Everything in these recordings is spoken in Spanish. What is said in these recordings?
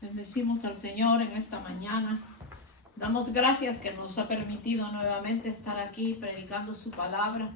Bendecimos al Señor en esta mañana. Damos gracias que nos ha permitido nuevamente estar aquí predicando su palabra.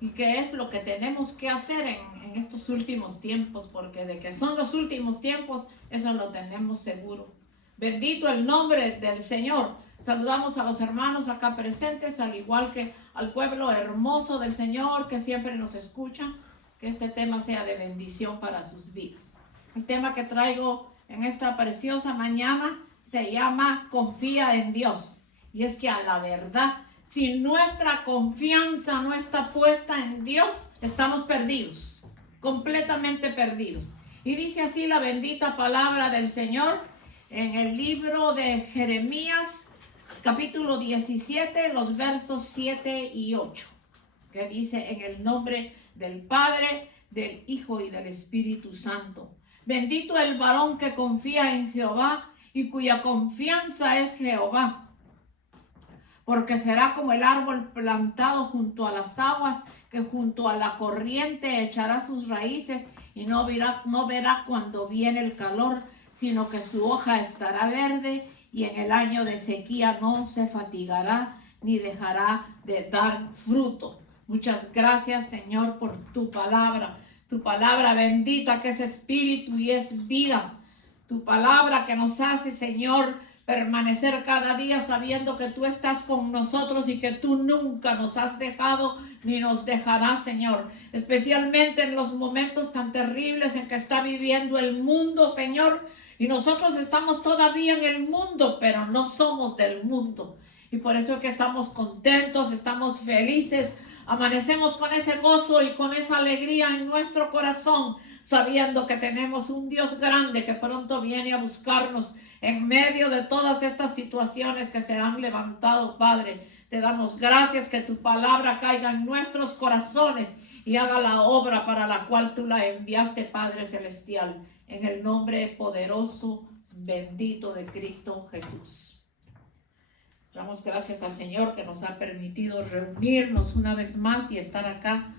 Y que es lo que tenemos que hacer en estos últimos tiempos, porque de que son los últimos tiempos, eso lo tenemos seguro. Bendito el nombre del Señor. Saludamos a los hermanos acá presentes, al igual que al pueblo hermoso del Señor que siempre nos escucha. Que este tema sea de bendición para sus vidas. El tema que traigo en esta preciosa mañana se llama Confía en Dios. Y es que a la verdad, si nuestra confianza no está puesta en Dios, estamos perdidos, completamente perdidos. Y dice así la bendita palabra del Señor en el libro de Jeremías, capítulo 17, los versos 7 y 8, que dice: en el nombre del Padre, del Hijo y del Espíritu Santo. Bendito el varón que confía en Jehová y cuya confianza es Jehová, porque será como el árbol plantado junto a las aguas, que junto a la corriente echará sus raíces y no verá cuando viene el calor, sino que su hoja estará verde, y en el año de sequía no se fatigará ni dejará de dar fruto. Muchas gracias, Señor, por tu palabra bendita que es espíritu y es vida. Tu palabra que nos hace, Señor, permanecer cada día sabiendo que tú estás con nosotros y que tú nunca nos has dejado ni nos dejarás, Señor. Especialmente en los momentos tan terribles en que está viviendo el mundo, Señor. Y nosotros estamos todavía en el mundo, pero no somos del mundo. Y por eso es que estamos contentos, estamos felices. Amanecemos con ese gozo y con esa alegría en nuestro corazón, sabiendo que tenemos un Dios grande que pronto viene a buscarnos en medio de todas estas situaciones que se han levantado, Padre. Te damos gracias que tu palabra caiga en nuestros corazones y haga la obra para la cual tú la enviaste, Padre Celestial, en el nombre poderoso, bendito de Cristo Jesús. Damos gracias al Señor que nos ha permitido reunirnos una vez más y estar acá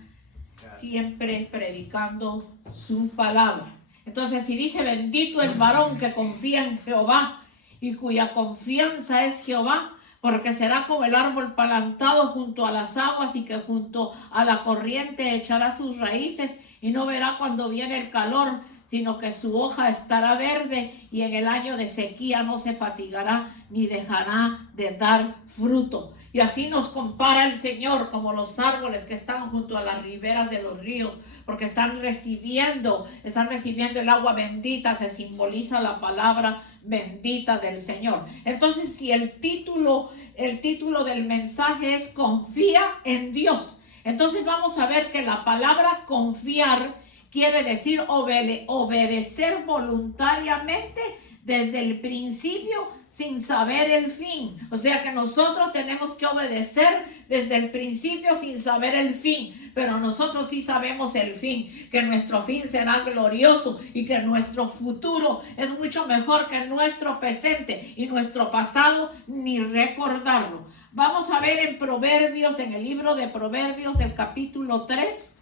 siempre predicando su palabra. Entonces, si dice: bendito el varón que confía en Jehová y cuya confianza es Jehová, porque será como el árbol plantado junto a las aguas y que junto a la corriente echará sus raíces y no verá cuando viene el calor, sino que su hoja estará verde, y en el año de sequía no se fatigará ni dejará de dar fruto. Y así nos compara el Señor como los árboles que están junto a las riberas de los ríos, porque están recibiendo el agua bendita que simboliza la palabra bendita del Señor. Entonces, si el título del mensaje es Confía en Dios, entonces vamos a ver que la palabra confiar quiere decir obedecer voluntariamente desde el principio sin saber el fin. O sea que nosotros tenemos que obedecer desde el principio sin saber el fin. Pero nosotros sí sabemos el fin, que nuestro fin será glorioso y que nuestro futuro es mucho mejor que nuestro presente y nuestro pasado ni recordarlo. Vamos a ver en Proverbios, en el libro de Proverbios, el capítulo 3.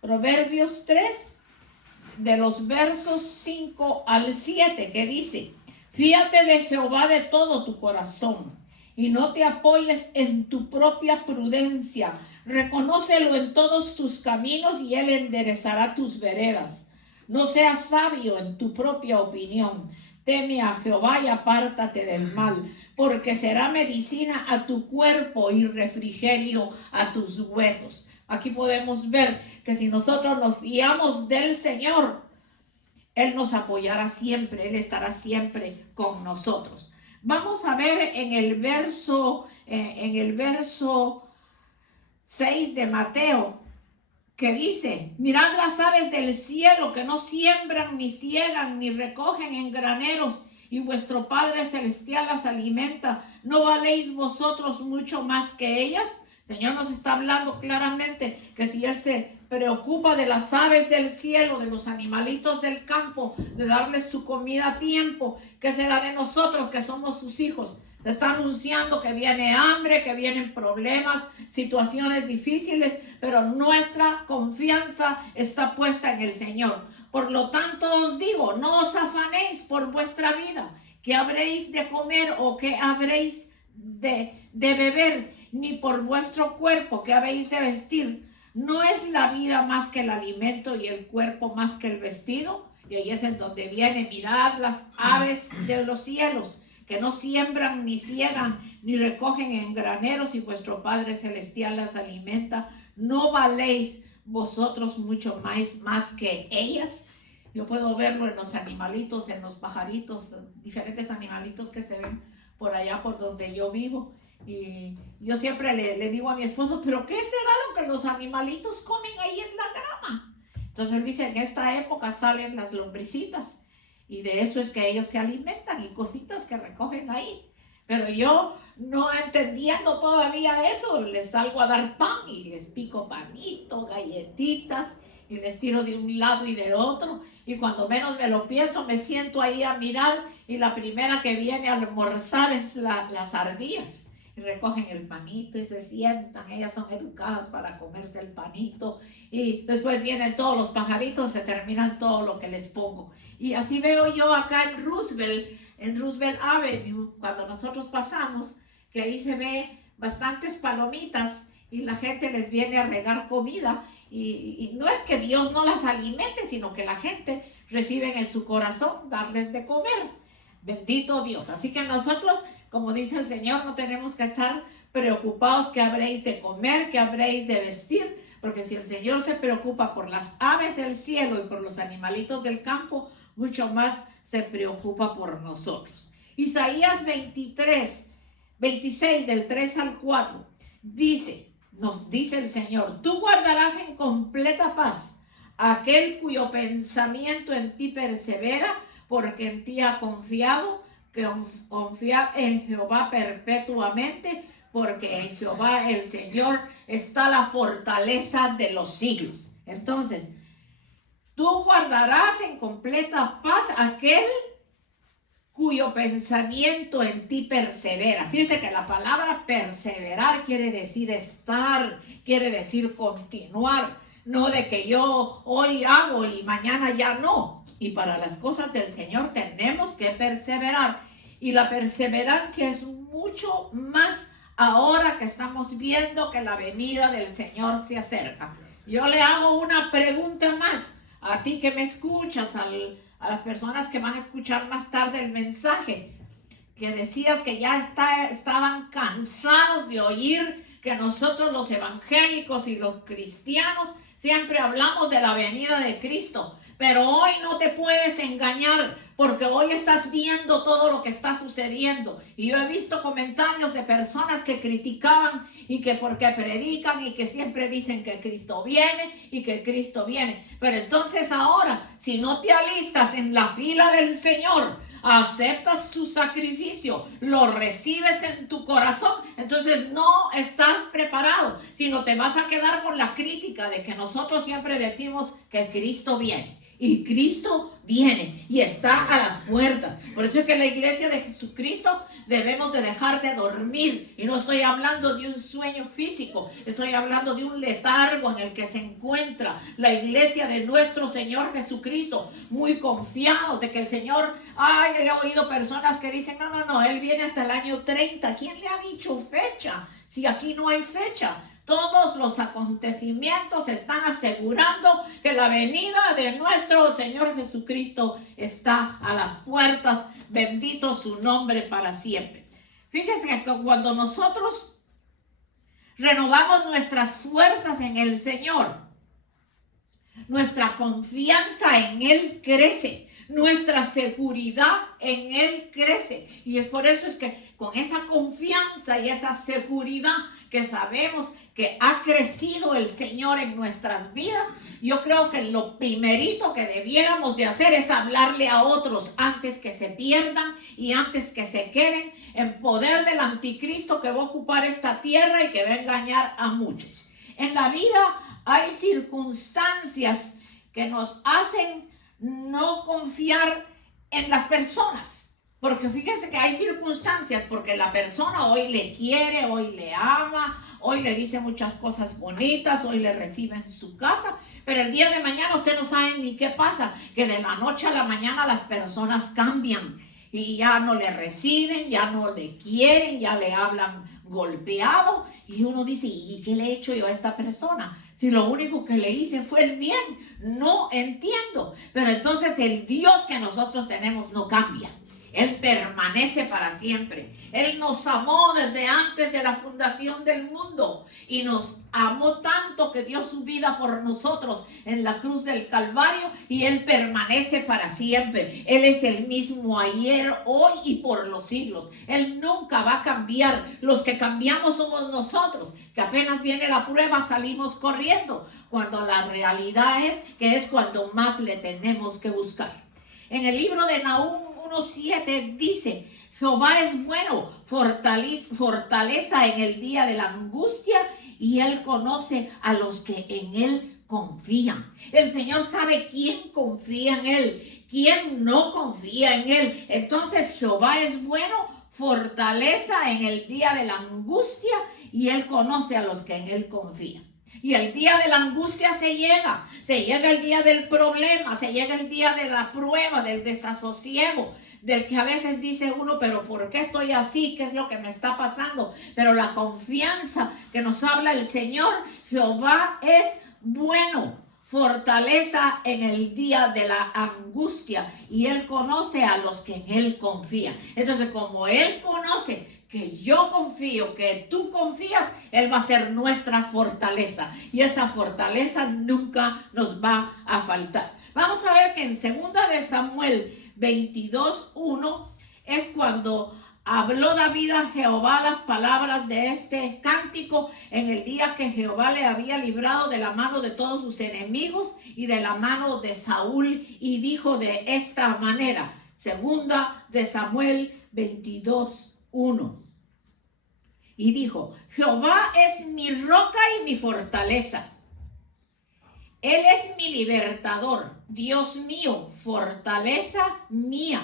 Proverbios 3, de los versos 5 al 7, que dice: fíate de Jehová de todo tu corazón y no te apoyes en tu propia prudencia. Reconócelo en todos tus caminos y él enderezará tus veredas. No seas sabio en tu propia opinión. Teme a Jehová y apártate del mal, porque será medicina a tu cuerpo y refrigerio a tus huesos. Aquí podemos ver que si nosotros nos fiamos del Señor, Él nos apoyará siempre, Él estará siempre con nosotros. Vamos a ver en el verso 6 de Mateo, que dice: mirad las aves del cielo, que no siembran, ni ciegan, ni recogen en graneros, y vuestro Padre Celestial las alimenta. ¿No valéis vosotros mucho más que ellas? El Señor nos está hablando claramente que si Él se preocupa de las aves del cielo, de los animalitos del campo, de darles su comida a tiempo, ¿qué será de nosotros que somos sus hijos? Se está anunciando que viene hambre, que vienen problemas, situaciones difíciles, pero nuestra confianza está puesta en el Señor. Por lo tanto os digo, no os afanéis por vuestra vida, qué habréis de comer o qué habréis de beber, ni por vuestro cuerpo, qué habéis de vestir. ¿No es la vida más que el alimento y el cuerpo más que el vestido? Y ahí es en donde viene, mirad las aves de los cielos, que no siembran, ni ciegan, ni recogen en graneros, y vuestro Padre Celestial las alimenta. ¿No valéis vosotros mucho más que ellas? Yo puedo verlo en los animalitos, en los pajaritos, diferentes animalitos que se ven por allá por donde yo vivo. Y yo siempre le digo a mi esposo, ¿pero qué será lo que los animalitos comen ahí en la grama? Entonces él dice, en esta época salen las lombricitas y de eso es que ellos se alimentan y cositas que recogen ahí. Pero yo no entendiendo todavía eso, les salgo a dar pan y les pico panito, galletitas y les tiro de un lado y de otro. Y cuando menos me lo pienso, me siento ahí a mirar y la primera que viene a almorzar es las ardillas. Y recogen el panito y se sientan, ellas son educadas para comerse el panito y después vienen todos los pajaritos, se terminan todo lo que les pongo. Y así veo yo acá en Roosevelt Avenue, cuando nosotros pasamos, que ahí se ve bastantes palomitas y la gente les viene a regar comida y no es que Dios no las alimente, sino que la gente recibe en su corazón darles de comer. Bendito Dios. Así que nosotros, como dice el Señor, no tenemos que estar preocupados qué habréis de comer, qué habréis de vestir, porque si el Señor se preocupa por las aves del cielo y por los animalitos del campo, mucho más se preocupa por nosotros. Isaías 26 del 3 al 4, nos dice el Señor, tú guardarás en completa paz aquel cuyo pensamiento en ti persevera, porque en ti ha confiado. Que confiad en Jehová perpetuamente, porque en Jehová el Señor está la fortaleza de los siglos. Entonces, tú guardarás en completa paz aquel cuyo pensamiento en ti persevera. Fíjense que la palabra perseverar quiere decir estar, quiere decir continuar, no de que yo hoy hago y mañana ya no. Y para las cosas del Señor tenemos que perseverar. Y la perseverancia es mucho más ahora que estamos viendo que la venida del Señor se acerca. Yo le hago una pregunta más a ti que me escuchas, a las personas que van a escuchar más tarde el mensaje, que decías que ya estaban cansados de oír que nosotros los evangélicos y los cristianos siempre hablamos de la venida de Cristo. Pero hoy no te puedes engañar, porque hoy estás viendo todo lo que está sucediendo. Y yo he visto comentarios de personas que criticaban y que porque predican y que siempre dicen que Cristo viene y que Cristo viene. Pero entonces ahora, si no te alistas en la fila del Señor, aceptas su sacrificio, lo recibes en tu corazón, entonces no estás preparado, sino te vas a quedar con la crítica de que nosotros siempre decimos que Cristo viene. Y Cristo viene y está a las puertas. Por eso es que la iglesia de Jesucristo debemos de dejar de dormir. Y no estoy hablando de un sueño físico. Estoy hablando de un letargo en el que se encuentra la iglesia de nuestro Señor Jesucristo. Muy confiados de que el Señor... he oído personas que dicen, no, Él viene hasta el año 30. ¿Quién le ha dicho fecha? Si aquí no hay fecha. Todos los acontecimientos están asegurando que la venida de nuestro Señor Jesucristo está a las puertas. Bendito su nombre para siempre. Fíjense que cuando nosotros renovamos nuestras fuerzas en el Señor, nuestra confianza en Él crece. Nuestra seguridad en Él crece. Y es por eso es que con esa confianza y esa seguridad que sabemos que ha crecido el Señor en nuestras vidas, yo creo que lo primerito que debiéramos de hacer es hablarle a otros antes que se pierdan y antes que se queden en poder del anticristo que va a ocupar esta tierra y que va a engañar a muchos. En la vida hay circunstancias que nos hacen no confiar en las personas. Porque fíjese que hay circunstancias, porque la persona hoy le quiere, hoy le ama, hoy le dice muchas cosas bonitas, hoy le recibe en su casa, Pero el día de mañana usted no sabe ni qué pasa, que de la noche a la mañana las personas cambian y ya no le reciben, ya no le quieren, ya le hablan golpeado y uno dice, ¿y qué le he hecho yo a esta persona? Si lo único que le hice fue el bien, no entiendo. Pero entonces el Dios que nosotros tenemos no cambia. Él permanece para siempre. Él nos amó desde antes de la fundación del mundo y nos amó tanto que dio su vida por nosotros en la cruz del Calvario, y Él permanece para siempre. Él es el mismo ayer, hoy y por los siglos. Él nunca va a cambiar. Los que cambiamos somos nosotros, que apenas viene la prueba salimos corriendo, cuando la realidad es que es cuando más le tenemos que buscar. En el libro de Nahum 1:7 dice: Jehová es bueno, fortaleza en el día de la angustia, y Él conoce a los que en Él confían. El Señor sabe quién confía en Él, quién no confía en Él. Entonces Jehová es bueno, fortaleza en el día de la angustia, y Él conoce a los que en Él confían. Y el día de la angustia se llega el día del problema, se llega el día de la prueba, del desasosiego, del que a veces dice uno, pero ¿por qué estoy así? ¿Qué es lo que me está pasando? Pero la confianza que nos habla el Señor, Jehová es bueno, fortaleza en el día de la angustia, y Él conoce a los que en Él confían. Entonces, como Él conoce que yo confío, que tú confías, Él va a ser nuestra fortaleza, y esa fortaleza nunca nos va a faltar. Vamos a ver que en 2 de Samuel 22:1 es cuando habló David a Jehová las palabras de este cántico en el día que Jehová le había librado de la mano de todos sus enemigos y de la mano de Saúl, y dijo de esta manera. 2 de Samuel 22:1. Y dijo: Jehová es mi roca y mi fortaleza. Él es mi libertador, Dios mío, fortaleza mía.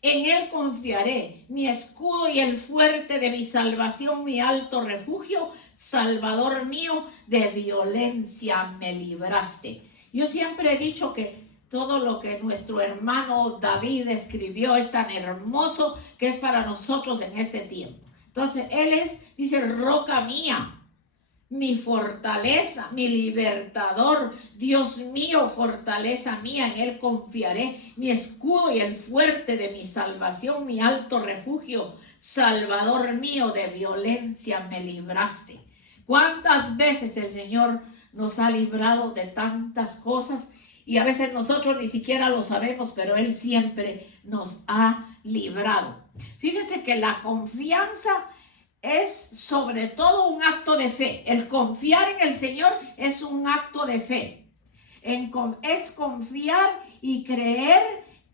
En Él confiaré, mi escudo y el fuerte de mi salvación, mi alto refugio, Salvador mío, de violencia me libraste. Yo siempre he dicho que todo lo que nuestro hermano David escribió es tan hermoso que es para nosotros en este tiempo. Entonces Él dice, roca mía, mi fortaleza, mi libertador, Dios mío, fortaleza mía, en Él confiaré, mi escudo y el fuerte de mi salvación, mi alto refugio, Salvador mío, de violencia me libraste. ¿Cuántas veces el Señor nos ha librado de tantas cosas? Y a veces nosotros ni siquiera lo sabemos, pero Él siempre nos ha librado. Fíjense que la confianza es sobre todo un acto de fe. El confiar en el Señor es un acto de fe. Es confiar y creer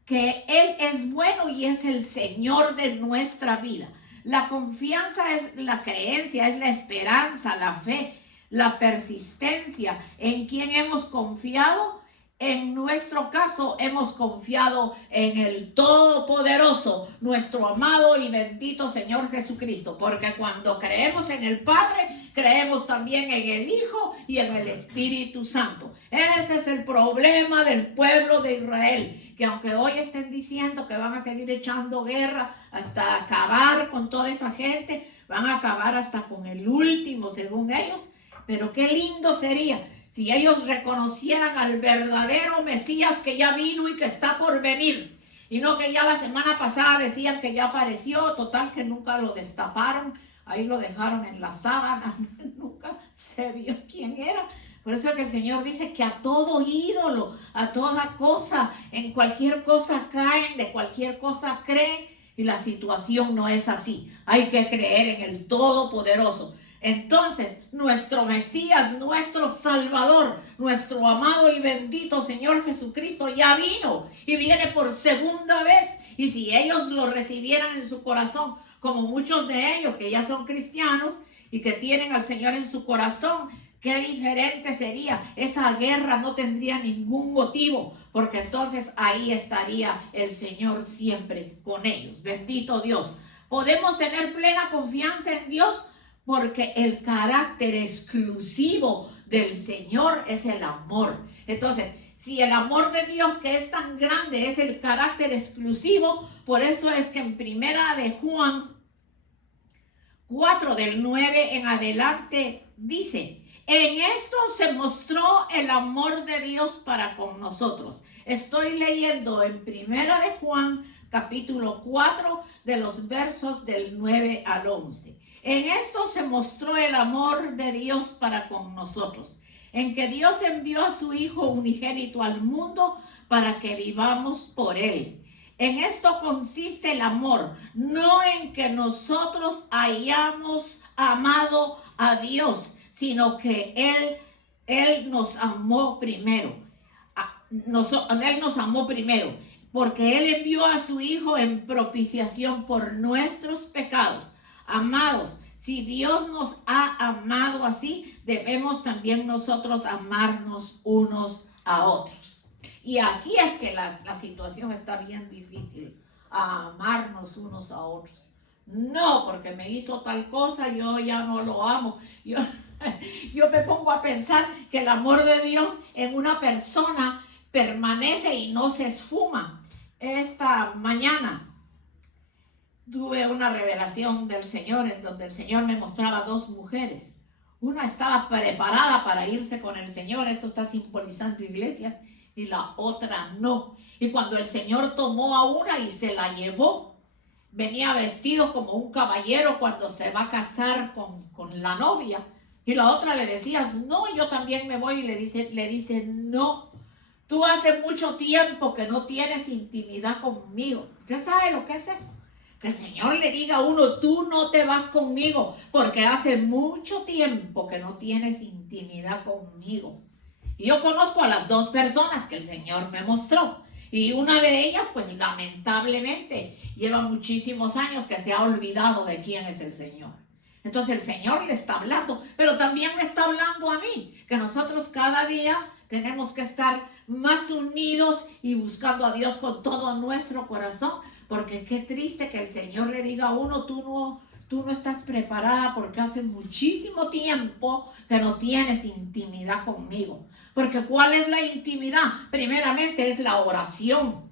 que Él es bueno y es el Señor de nuestra vida. La confianza es la creencia, es la esperanza, la fe, la persistencia en quien hemos confiado. En nuestro caso hemos confiado en el Todopoderoso, nuestro amado y bendito Señor Jesucristo, porque cuando creemos en el Padre, creemos también en el Hijo y en el Espíritu Santo. Ese es el problema del pueblo de Israel, que aunque hoy estén diciendo que van a seguir echando guerra hasta acabar con toda esa gente, van a acabar hasta con el último, según ellos. Pero qué lindo sería si ellos reconocieran al verdadero Mesías que ya vino y que está por venir. Y no que ya la semana pasada decían que ya apareció, total que nunca lo destaparon. Ahí lo dejaron en la sábana, nunca se vio quién era. Por eso es que el Señor dice que a todo ídolo, a toda cosa, en cualquier cosa caen, de cualquier cosa creen. Y la situación no es así. Hay que creer en el Todopoderoso. Entonces, nuestro Mesías, nuestro Salvador, nuestro amado y bendito Señor Jesucristo ya vino y viene por segunda vez. Y si ellos lo recibieran en su corazón, como muchos de ellos que ya son cristianos y que tienen al Señor en su corazón, qué diferente sería. Esa guerra no tendría ningún motivo, porque entonces ahí estaría el Señor siempre con ellos. Bendito Dios. Podemos tener plena confianza en Dios porque el carácter exclusivo del Señor es el amor. Entonces, si el amor de Dios, que es tan grande, es el carácter exclusivo, por eso es que en primera de Juan 4 del 9 en adelante dice: en esto se mostró el amor de Dios para con nosotros. Estoy leyendo en primera de Juan capítulo 4 de los versos del 9 al 11. En esto se mostró el amor de Dios para con nosotros, en que Dios envió a su Hijo unigénito al mundo para que vivamos por él. En esto consiste el amor, no en que nosotros hayamos amado a Dios, sino que Él nos amó primero. Él nos amó primero, porque Él envió a su Hijo en propiciación por nuestros pecados. Amados, si Dios nos ha amado así, debemos también nosotros amarnos unos a otros. Y aquí es que la situación está bien difícil, a amarnos unos a otros. No, porque me hizo tal cosa, yo ya no lo amo. Yo me pongo a pensar que el amor de Dios en una persona permanece y no se esfuma. Esta mañana tuve una revelación del Señor en donde el Señor me mostraba dos mujeres. Una estaba preparada para irse con el Señor, esto está simbolizando iglesias, y la otra no. Y cuando el Señor tomó a una y se la llevó, venía vestido como un caballero cuando se va a casar con la novia. Y la otra le decía: no, yo también me voy. Y le dice, no, tú hace mucho tiempo que no tienes intimidad conmigo. ¿Usted sabe lo que es eso? Que el Señor le diga a uno: tú no te vas conmigo porque hace mucho tiempo que no tienes intimidad conmigo. Y yo conozco a las dos personas que el Señor me mostró. Y una de ellas, pues lamentablemente, lleva muchísimos años que se ha olvidado de quién es el Señor. Entonces el Señor le está hablando, pero también me está hablando a mí, que nosotros cada día tenemos que estar más unidos y buscando a Dios con todo nuestro corazón, porque qué triste que el Señor le diga a uno: tú no estás preparada porque hace muchísimo tiempo que no tienes intimidad conmigo. Porque ¿cuál es la intimidad? Primeramente es la oración,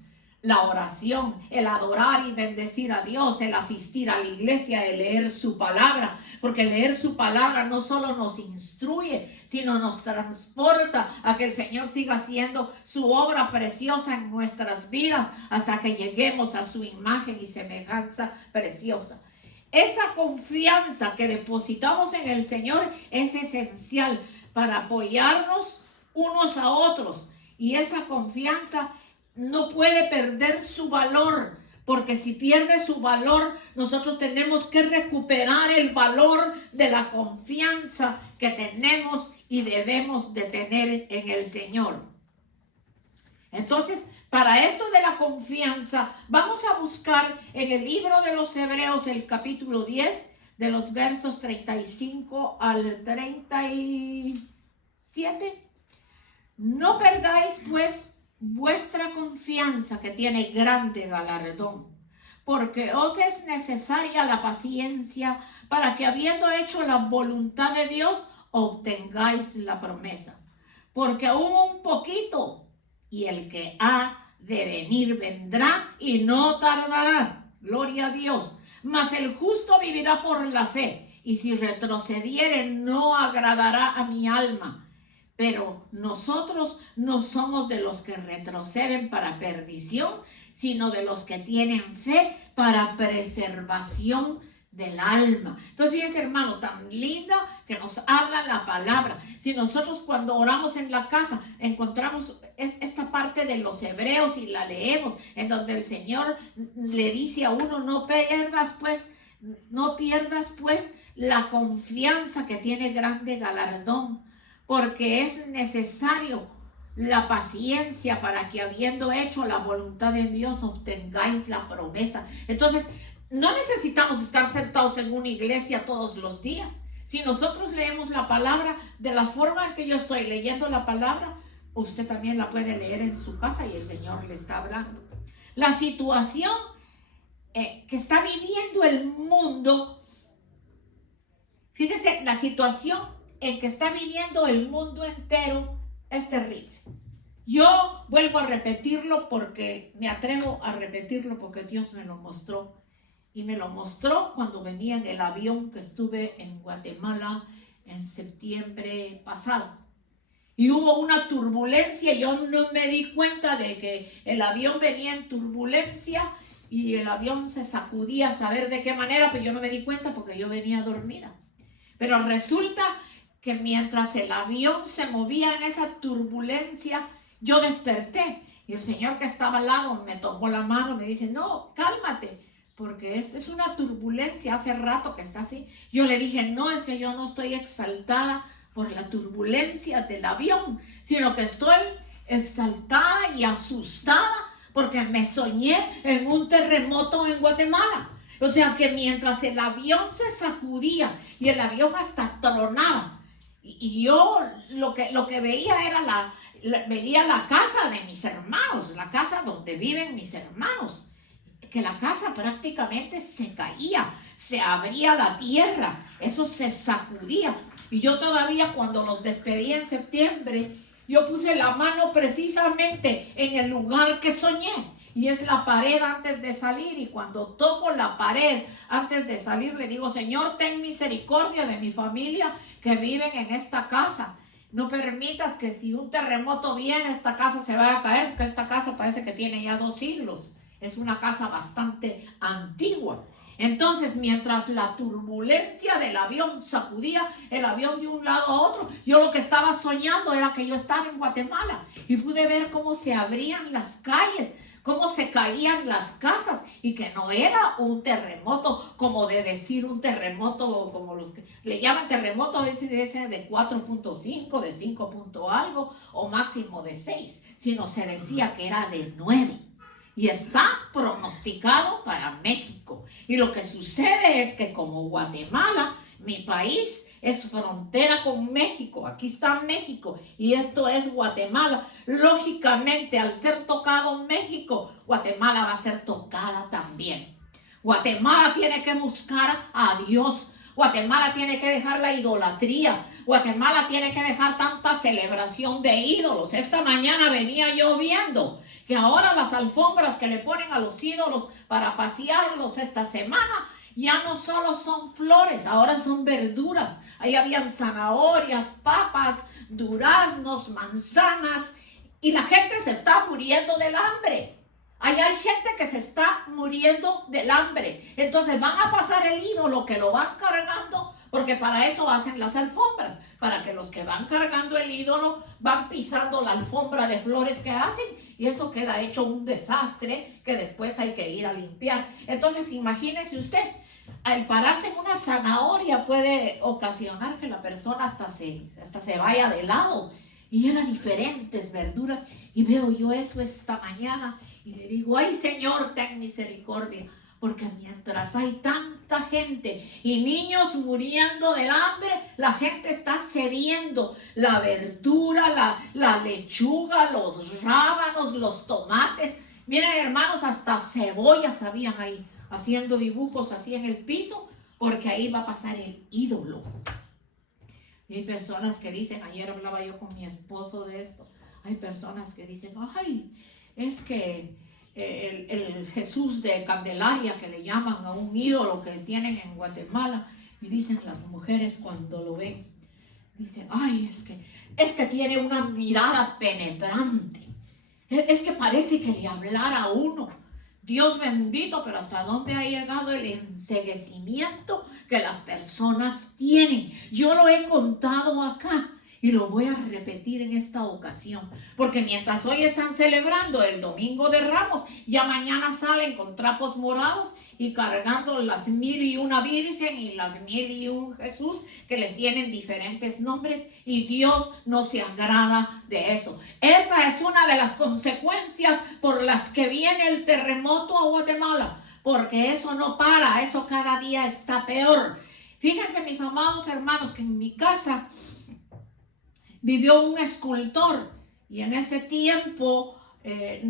el adorar y bendecir a Dios, el asistir a la iglesia, el leer su palabra, porque leer su palabra no solo nos instruye, sino nos transporta a que el Señor siga haciendo su obra preciosa en nuestras vidas hasta que lleguemos a su imagen y semejanza preciosa. Esa confianza que depositamos en el Señor es esencial para apoyarnos unos a otros, y esa confianza no puede perder su valor, porque si pierde su valor, nosotros tenemos que recuperar el valor de la confianza que tenemos y debemos de tener en el Señor. Entonces, para esto de la confianza, vamos a buscar en el libro de los Hebreos, el capítulo 10, de los versos 35 al 37. No perdáis, pues, vuestra confianza, que tiene grande galardón, porque os es necesaria la paciencia para que, habiendo hecho la voluntad de Dios, obtengáis la promesa. Porque aún un poquito, y el que ha de venir vendrá y no tardará. Gloria a Dios. Mas el justo vivirá por la fe, y si retrocediere no agradará a mi alma. Pero nosotros no somos de los que retroceden para perdición, sino de los que tienen fe para preservación del alma. Entonces, fíjense, hermano, tan linda que nos habla la palabra. Si nosotros cuando oramos en la casa encontramos esta parte de los Hebreos y la leemos, en donde el Señor le dice a uno: no pierdas pues la confianza, que tiene grande galardón, porque es necesario la paciencia para que, habiendo hecho la voluntad de Dios, obtengáis la promesa. Entonces, no necesitamos estar sentados en una iglesia todos los días. Si nosotros leemos la palabra de la forma en que yo estoy leyendo la palabra, usted también la puede leer en su casa y el Señor le está hablando. La situación que está viviendo el mundo, Fíjese, la situación en que está viviendo el mundo entero es terrible. Yo vuelvo a repetirlo porque me atrevo a repetirlo porque Dios me lo mostró. Y me lo mostró cuando venía en el avión que estuve en Guatemala en septiembre pasado. Y hubo una turbulencia, yo no me di cuenta de que el avión venía en turbulencia y el avión se sacudía a saber de qué manera, pero yo no me di cuenta porque yo venía dormida. Pero resulta que mientras el avión se movía en esa turbulencia, yo desperté y el señor que estaba al lado me tomó la mano y me dice, no, cálmate, porque es una turbulencia, hace rato que está así. Yo le dije, no, es que yo no estoy exaltada por la turbulencia del avión, sino que estoy exaltada y asustada porque me soñé en un terremoto en Guatemala. O sea que mientras el avión se sacudía y el avión hasta tronaba, y yo lo que veía era veía la casa de mis hermanos, la casa donde viven mis hermanos, que la casa prácticamente se caía, se abría la tierra, eso se sacudía. Y yo todavía cuando los despedí en septiembre, yo puse la mano precisamente en el lugar que soñé. Y es la pared antes de salir. Y cuando toco la pared antes de salir, le digo, Señor, ten misericordia de mi familia que viven en esta casa. No permitas que si un terremoto viene, esta casa se vaya a caer, porque esta casa parece que tiene ya 2 siglos. Es una casa bastante antigua. Entonces, mientras la turbulencia del avión sacudía el avión de un lado a otro, yo lo que estaba soñando era que yo estaba en Guatemala y pude ver cómo se abrían las calles, cómo se caían las casas y que no era un terremoto, como de decir un terremoto, como los que le llaman terremoto, a veces dicen de 4.5, de 5 algo o máximo de 6, sino se decía que era de 9. Y está pronosticado para México. Y lo que sucede es que como Guatemala, mi país, es frontera con México. Aquí está México y esto es Guatemala. Lógicamente, al ser tocado México, Guatemala va a ser tocada también. Guatemala tiene que buscar a Dios. Guatemala tiene que dejar la idolatría. Guatemala tiene que dejar tanta celebración de ídolos. Esta mañana venía yo viendo que ahora las alfombras que le ponen a los ídolos para pasearlos esta semana ya no solo son flores, ahora son verduras. Ahí habían zanahorias, papas, duraznos, manzanas y la gente se está muriendo del hambre. Ahí hay gente que se está muriendo del hambre. Entonces van a pasar el ídolo que lo van cargando, porque para eso hacen las alfombras, para que los que van cargando el ídolo van pisando la alfombra de flores que hacen y eso queda hecho un desastre que después hay que ir a limpiar. Entonces imagínese usted, al pararse en una zanahoria puede ocasionar que la persona hasta se vaya de lado. Y eran diferentes verduras y veo yo eso esta mañana y le digo, ay Señor, ten misericordia, porque mientras hay tanta gente y niños muriendo del hambre, la gente está cediendo la verdura, la lechuga, los rábanos, los tomates. Miren hermanos, hasta cebollas habían ahí, haciendo dibujos así en el piso, porque ahí va a pasar el ídolo. Y hay personas que dicen, ayer hablaba yo con mi esposo de esto, hay personas que dicen, ay, es que el Jesús de Candelaria, que le llaman a un ídolo que tienen en Guatemala, y dicen las mujeres cuando lo ven, dicen, ay, es que tiene una mirada penetrante, es que parece que le hablara a uno. Dios bendito, pero ¿hasta dónde ha llegado el enceguecimiento que las personas tienen? Yo lo he contado acá y lo voy a repetir en esta ocasión, porque mientras hoy están celebrando el Domingo de Ramos, ya mañana salen con trapos morados y cargando las 1001 Virgen y las 1001 Jesús, que les tienen diferentes nombres, y Dios no se agrada de eso. Esa es una de las consecuencias por las que viene el terremoto a Guatemala, porque eso no para, eso cada día está peor. Fíjense, mis amados hermanos, que en mi casa vivió un escultor y en ese tiempo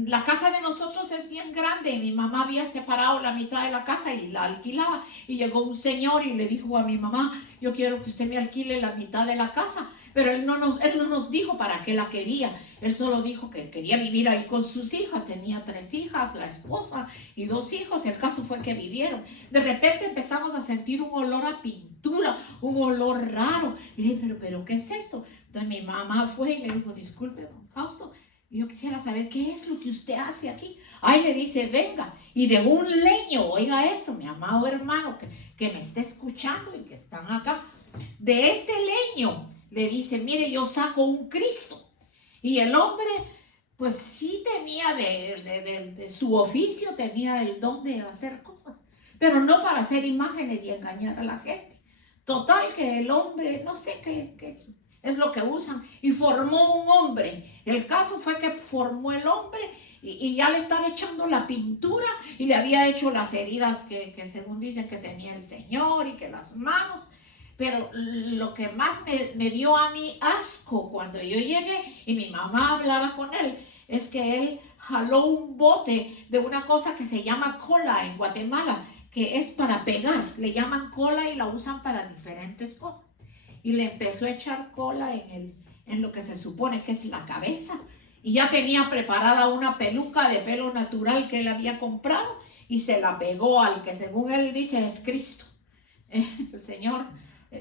la casa de nosotros es bien grande y mi mamá había separado la mitad de la casa y la alquilaba. Y llegó un señor y le dijo a mi mamá, yo quiero que usted me alquile la mitad de la casa. Pero él no nos dijo para qué la quería. Él solo dijo que quería vivir ahí con sus hijas. Tenía 3 hijas, la esposa y 2 hijos. El caso fue que vivieron. De repente empezamos a sentir un olor a pintura, un olor raro. Y dije, pero ¿qué es esto? Entonces mi mamá fue y le dijo, disculpe, don Fausto, yo quisiera saber qué es lo que usted hace aquí. Ay, le dice, venga. Y de un leño, oiga eso, mi amado hermano, que me está escuchando y que están acá. De este leño, le dice, mire, yo saco un Cristo. Y el hombre, pues sí tenía de su oficio, tenía el don de hacer cosas, pero no para hacer imágenes y engañar a la gente. Total que el hombre, no sé qué es lo que usan, y formó un hombre. El caso fue que formó el hombre y ya le estaba echando la pintura y le había hecho las heridas que según dicen que tenía el Señor y que las manos. Pero lo que más me dio a mí asco cuando yo llegué y mi mamá hablaba con él, es que él jaló un bote de una cosa que se llama cola en Guatemala, que es para pegar. Le llaman cola y la usan para diferentes cosas. Y le empezó a echar cola en lo que se supone que es la cabeza. Y ya tenía preparada una peluca de pelo natural que él había comprado y se la pegó al que según él dice es Cristo. El Señor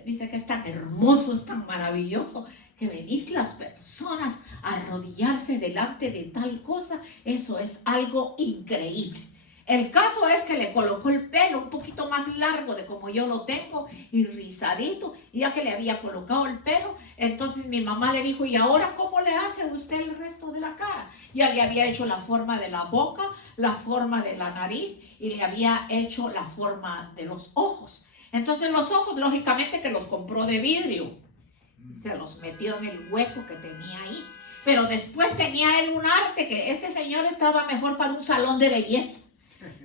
dice que es tan hermoso, es tan maravilloso, que venís las personas a arrodillarse delante de tal cosa. Eso es algo increíble. El caso es que le colocó el pelo un poquito más largo de como yo lo tengo y rizadito, y ya que le había colocado el pelo, entonces mi mamá le dijo, ¿y ahora cómo le hace usted el resto de la cara? Ya le había hecho la forma de la boca, la forma de la nariz y le había hecho la forma de los ojos. Entonces los ojos, lógicamente que los compró de vidrio, se los metió en el hueco que tenía ahí. Pero después tenía él un arte que este señor estaba mejor para un salón de belleza.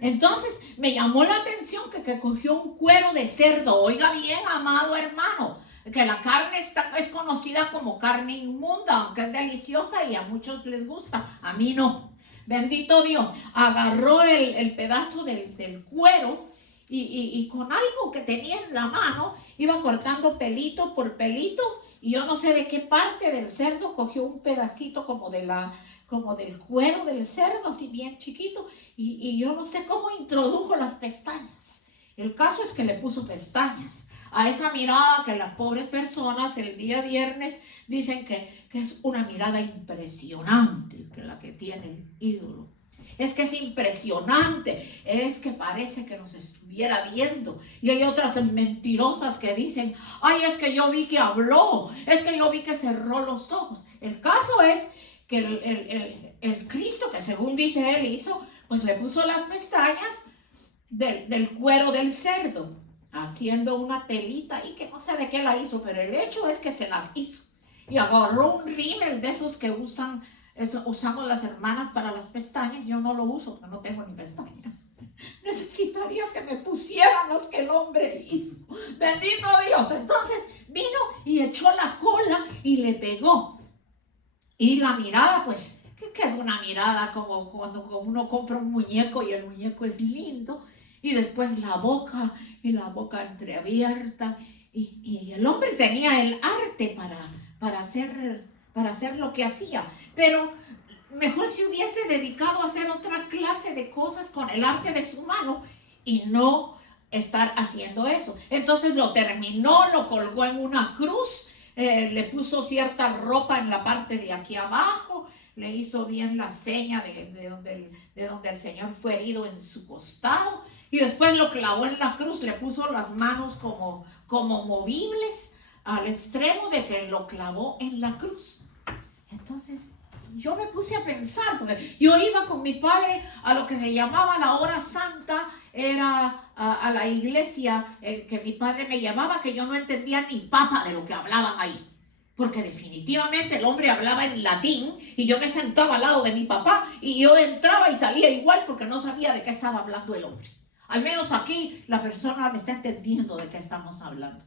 Entonces me llamó la atención que cogió un cuero de cerdo. Oiga bien, amado hermano, que la carne es conocida como carne inmunda, aunque es deliciosa y a muchos les gusta, a mí no. Bendito Dios, agarró el pedazo del cuero y con algo que tenía en la mano iba cortando pelito por pelito, y yo no sé de qué parte del cerdo cogió un pedacito como del cuero del cerdo, así bien chiquito, y yo no sé cómo introdujo las pestañas. El caso es que le puso pestañas a esa mirada que las pobres personas el día viernes dicen que es una mirada impresionante, que la que tiene el ídolo. Es que es impresionante, es que parece que nos estuviera viendo. Y hay otras mentirosas que dicen, ay, es que yo vi que habló, es que yo vi que cerró los ojos. El caso es que el Cristo, que según dice él hizo, pues le puso las pestañas del cuero del cerdo, haciendo una telita y que no sé de qué la hizo, pero el hecho es que se las hizo. Y agarró un rímel de esos que usamos las hermanas para las pestañas. Yo no lo uso porque no tengo ni pestañas. Necesitaría que me pusieran los que el hombre hizo. Bendito Dios. Entonces vino y echó la cola y le pegó. Y la mirada, pues, que queda una mirada como cuando uno compra un muñeco y el muñeco es lindo. Y después la boca entreabierta. Y el hombre tenía el arte para hacer lo que hacía. Pero mejor se hubiese dedicado a hacer otra clase de cosas con el arte de su mano y no estar haciendo eso. Entonces lo terminó, lo colgó en una cruz, le puso cierta ropa en la parte de aquí abajo, le hizo bien la seña de donde el Señor fue herido en su costado, y después lo clavó en la cruz, le puso las manos como movibles al extremo de que lo clavó en la cruz. Entonces yo me puse a pensar, porque yo iba con mi padre a lo que se llamaba la hora santa, era a la iglesia que mi padre me llevaba, que yo no entendía ni papa de lo que hablaban ahí, porque definitivamente el hombre hablaba en latín y yo me sentaba al lado de mi papá y yo entraba y salía igual porque no sabía de qué estaba hablando el hombre. Al menos aquí la persona me está entendiendo de qué estamos hablando.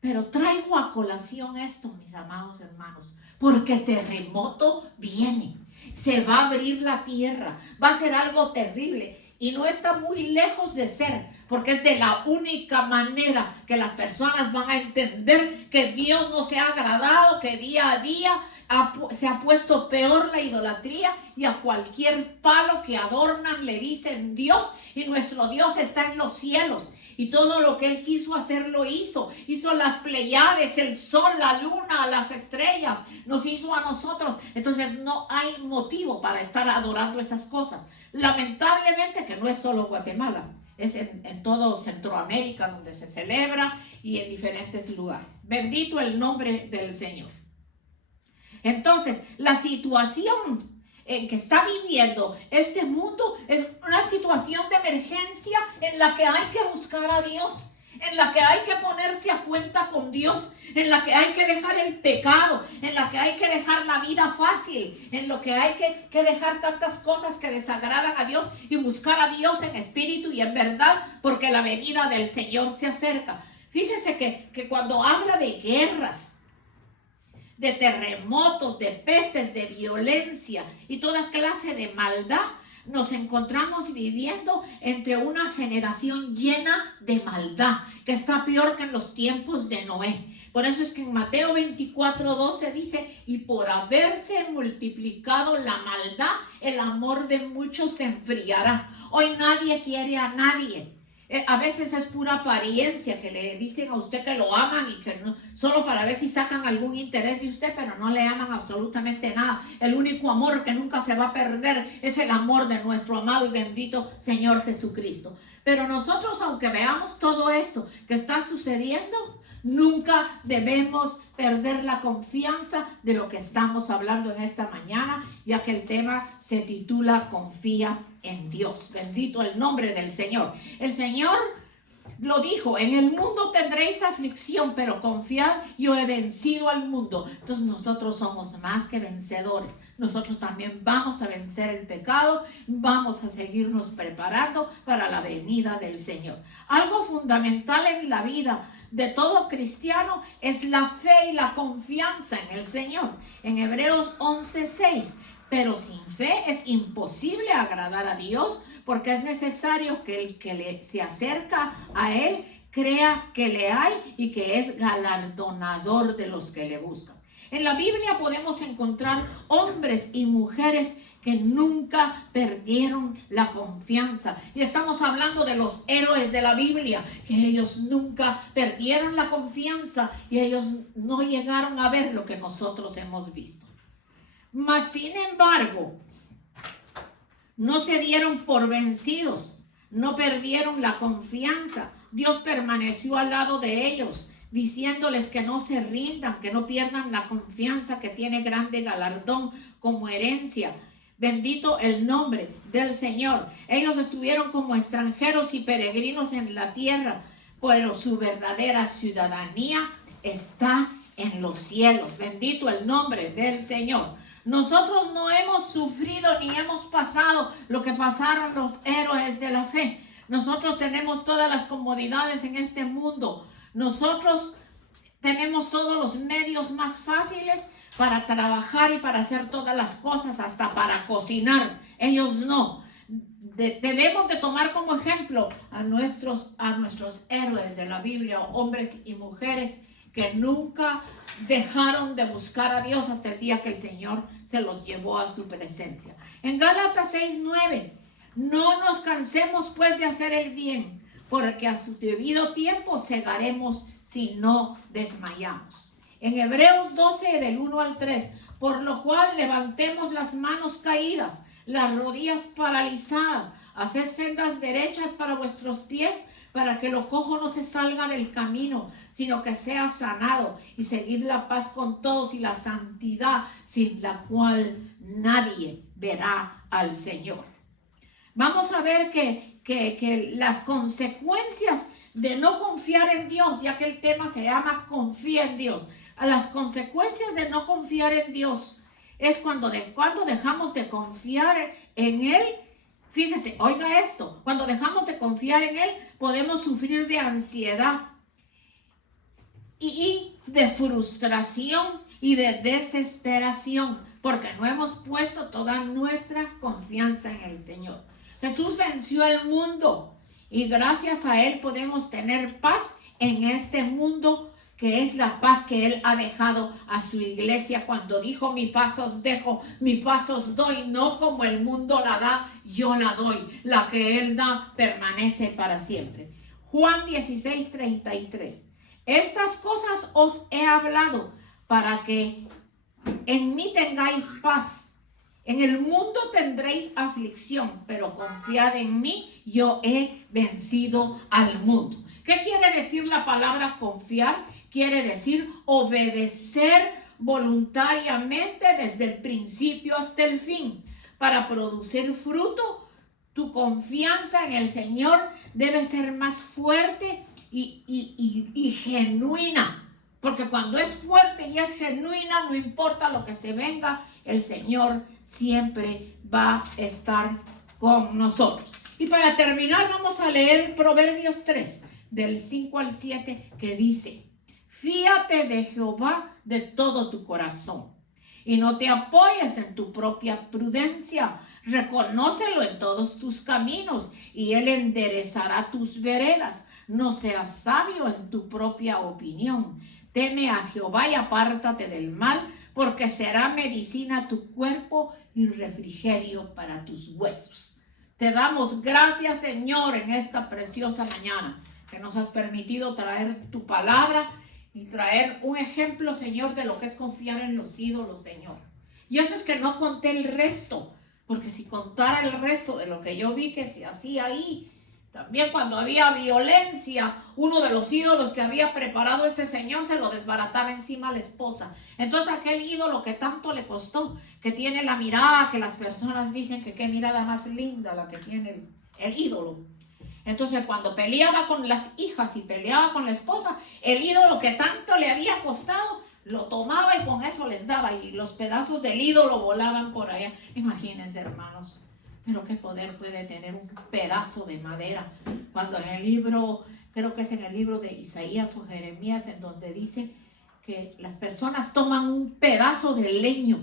Pero traigo a colación esto, mis amados hermanos, porque terremoto viene. Se va a abrir la tierra, va a ser algo terrible y no está muy lejos de ser, porque es de la única manera que las personas van a entender que Dios no se ha agradado, que día a día se ha puesto peor la idolatría y a cualquier palo que adornan le dicen Dios, y nuestro Dios está en los cielos. Y todo lo que Él quiso hacer lo hizo. Hizo las Pleiades, el sol, la luna, las estrellas. Nos hizo a nosotros. Entonces no hay motivo para estar adorando esas cosas. Lamentablemente que no es solo Guatemala. Es en todo Centroamérica donde se celebra y en diferentes lugares. Bendito el nombre del Señor. Entonces, la situación en que está viviendo este mundo es una situación de emergencia en la que hay que buscar a Dios, en la que hay que ponerse a cuenta con Dios, en la que hay que dejar el pecado, en la que hay que dejar la vida fácil, en lo que hay que dejar tantas cosas que desagradan a Dios y buscar a Dios en espíritu y en verdad, porque la venida del Señor se acerca. Fíjese que cuando habla de guerras, de terremotos, de pestes, de violencia y toda clase de maldad, nos encontramos viviendo entre una generación llena de maldad, que está peor que en los tiempos de Noé. Por eso es que en Mateo 24:12 dice, y por haberse multiplicado la maldad, el amor de muchos se enfriará. Hoy nadie quiere a nadie. A veces es pura apariencia, que le dicen a usted que lo aman y que no, solo para ver si sacan algún interés de usted, pero no le aman absolutamente nada. El único amor que nunca se va a perder es el amor de nuestro amado y bendito Señor Jesucristo. Pero nosotros, aunque veamos todo esto que está sucediendo, nunca debemos perder la confianza de lo que estamos hablando en esta mañana, ya que el tema se titula Confía en Dios. Bendito el nombre del Señor. El Señor lo dijo, en el mundo tendréis aflicción, pero confiad, yo he vencido al mundo. Entonces nosotros somos más que vencedores. Nosotros también vamos a vencer el pecado, vamos a seguirnos preparando para la venida del Señor. Algo fundamental en la vida de todo cristiano es la fe y la confianza en el Señor. En Hebreos 11:6, pero sin fe es imposible agradar a Dios, porque es necesario que el que se acerca a Él crea que le hay y que es galardonador de los que le buscan. En la Biblia podemos encontrar hombres y mujeres que nunca perdieron la confianza. Y estamos hablando de los héroes de la Biblia, que ellos nunca perdieron la confianza y ellos no llegaron a ver lo que nosotros hemos visto. Mas, sin embargo, no se dieron por vencidos, no perdieron la confianza. Dios permaneció al lado de ellos, diciéndoles que no se rindan, que no pierdan la confianza, que tiene grande galardón como herencia. Bendito el nombre del Señor. Ellos estuvieron como extranjeros y peregrinos en la tierra, pero su verdadera ciudadanía está en los cielos. Bendito el nombre del Señor. Nosotros no hemos sufrido ni hemos pasado lo que pasaron los héroes de la fe. Nosotros tenemos todas las comodidades en este mundo. Nosotros tenemos todos los medios más fáciles para trabajar y para hacer todas las cosas, hasta para cocinar. Ellos no. Debemos de tomar como ejemplo a nuestros héroes de la Biblia, hombres y mujeres que nunca dejaron de buscar a Dios hasta el día que el Señor se los llevó a su presencia. En Gálatas 6:9, no nos cansemos pues de hacer el bien, porque a su debido tiempo segaremos si no desmayamos. En Hebreos 12, del 1 al 3, por lo cual levantemos las manos caídas, las rodillas paralizadas, haced sendas derechas para vuestros pies, para que lo cojo no se salga del camino, sino que sea sanado, y seguid la paz con todos y la santidad, sin la cual nadie verá al Señor. Vamos a ver que las consecuencias de no confiar en Dios, ya que el tema se llama confía en Dios, las consecuencias de no confiar en Dios es cuando dejamos de confiar en Él. Fíjese, oiga esto, cuando dejamos de confiar en Él, podemos sufrir de ansiedad y de frustración y de desesperación. porque no hemos puesto toda nuestra confianza en el Señor. Jesús venció el mundo y gracias a Él podemos tener paz en este mundo, que es la paz que Él ha dejado a su iglesia cuando dijo: mi paz os dejo, mi paz os doy, no como el mundo la da, yo la doy. La que Él da permanece para siempre. Juan 16:33. Estas cosas os he hablado para que en mí tengáis paz. En el mundo tendréis aflicción, pero confiad en mí, yo he vencido al mundo. ¿Qué quiere decir la palabra confiar? Quiere decir obedecer voluntariamente desde el principio hasta el fin. Para producir fruto, tu confianza en el Señor debe ser más fuerte y genuina. Porque cuando es fuerte y es genuina, no importa lo que se venga, el Señor siempre va a estar con nosotros. Y para terminar, vamos a leer Proverbios 3, del 5 al 7, que dice: fíate de Jehová de todo tu corazón y no te apoyes en tu propia prudencia. Reconócelo en todos tus caminos y Él enderezará tus veredas. No seas sabio en tu propia opinión. Teme a Jehová y apártate del mal, porque será medicina a tu cuerpo y refrigerio para tus huesos. Te damos gracias, Señor, en esta preciosa mañana, que nos has permitido traer tu palabra y traer un ejemplo, Señor, de lo que es confiar en los ídolos, Señor. Y eso es que no conté el resto, porque si contara el resto de lo que yo vi que se hacía ahí, también cuando había violencia, uno de los ídolos que había preparado este señor se lo desbarataba encima a la esposa. Entonces aquel ídolo que tanto le costó, que tiene la mirada, que las personas dicen que qué mirada más linda la que tiene el ídolo. Entonces cuando peleaba con las hijas y peleaba con la esposa, el ídolo que tanto le había costado, lo tomaba y con eso les daba. Y los pedazos del ídolo volaban por allá. Imagínense, hermanos. Pero qué poder puede tener un pedazo de madera. Cuando en el libro, creo que es en el libro de Isaías o Jeremías, en donde dice que las personas toman un pedazo de leño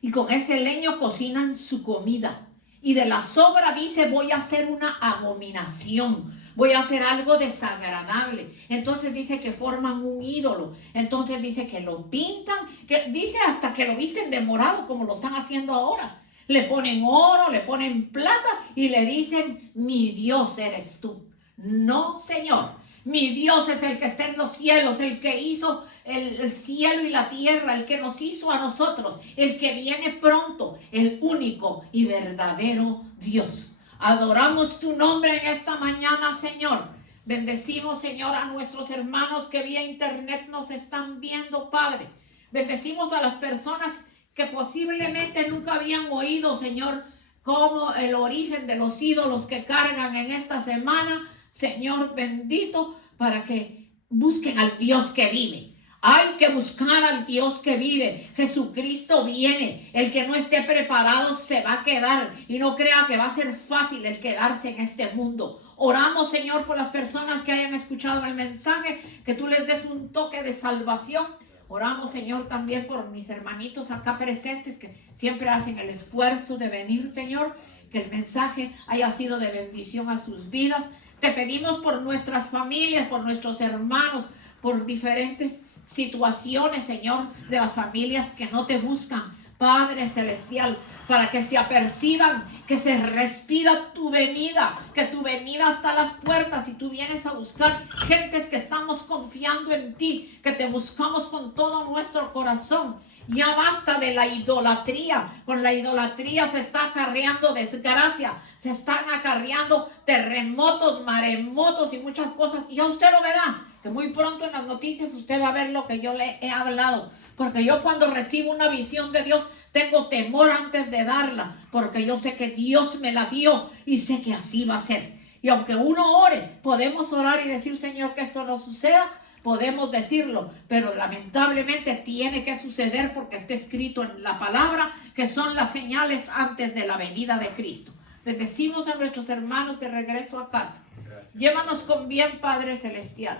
y con ese leño cocinan su comida. Y de la sobra dice: voy a hacer una abominación, voy a hacer algo desagradable. Entonces dice que forman un ídolo. Entonces dice que lo pintan, que dice hasta que lo visten de morado, como lo están haciendo ahora. Le ponen oro, le ponen plata y le dicen: mi Dios eres tú. No, Señor. Mi Dios es el que está en los cielos, el que hizo el cielo y la tierra, el que nos hizo a nosotros, el que viene pronto, el único y verdadero Dios. Adoramos tu nombre en esta mañana, Señor. Bendecimos, Señor, a nuestros hermanos que vía internet nos están viendo, Padre. Bendecimos a las personas que posiblemente nunca habían oído, Señor, como el origen de los ídolos que cargan en esta semana. Señor bendito, para que busquen al Dios que vive. Hay que buscar al Dios que vive. Jesucristo viene. El que no esté preparado se va a quedar. Y no crea que va a ser fácil el quedarse en este mundo. Oramos, Señor, por las personas que hayan escuchado el mensaje, que tú les des un toque de salvación. Oramos, Señor, también por mis hermanitos acá presentes que siempre hacen el esfuerzo de venir, Señor. Que el mensaje haya sido de bendición a sus vidas. Te pedimos por nuestras familias, por nuestros hermanos, por diferentes situaciones, Señor, de las familias que no te buscan, Padre Celestial, para que se aperciban, que se respira tu venida, que tu venida está a las puertas y tú vienes a buscar gentes que estamos confiando en ti, que te buscamos con todo nuestro corazón. Ya basta de la idolatría. Con la idolatría se está acarreando desgracia, se están acarreando terremotos, maremotos y muchas cosas. Y ya usted lo verá, que muy pronto en las noticias usted va a ver lo que yo le he hablado. Porque yo cuando recibo una visión de Dios, tengo temor antes de darla, porque yo sé que Dios me la dio y sé que así va a ser. Y aunque uno ore, podemos orar y decir: Señor, que esto no suceda. Podemos decirlo, pero lamentablemente tiene que suceder porque está escrito en la palabra que son las señales antes de la venida de Cristo. Bendecimos a nuestros hermanos de regreso a casa. Gracias. Llévanos con bien, Padre Celestial,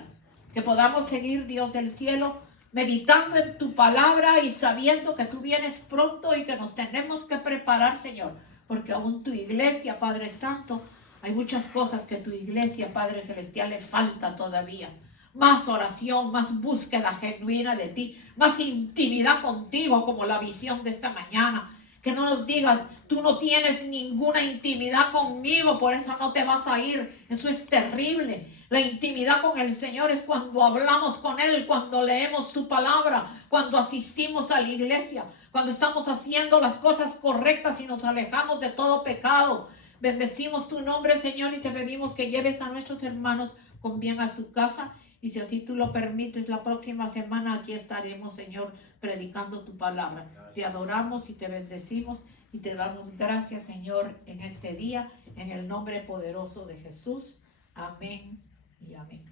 que podamos seguir, Dios del cielo, meditando en tu palabra y sabiendo que tú vienes pronto y que nos tenemos que preparar, Señor, porque aún tu iglesia, Padre Santo, hay muchas cosas que tu iglesia, Padre Celestial, le falta todavía. Más oración, más búsqueda genuina de ti, más intimidad contigo, como la visión de esta mañana. Que no nos digas, tú no tienes ninguna intimidad conmigo, por eso no te vas a ir. Eso es terrible. La intimidad con el Señor es cuando hablamos con Él, cuando leemos su palabra, cuando asistimos a la iglesia, cuando estamos haciendo las cosas correctas y nos alejamos de todo pecado. Bendecimos tu nombre, Señor, y te pedimos que lleves a nuestros hermanos con bien a su casa. Y si así tú lo permites, la próxima semana aquí estaremos, Señor, predicando tu palabra. Te adoramos y te bendecimos y te damos gracias, Señor, en este día, en el nombre poderoso de Jesús. Amén y amén.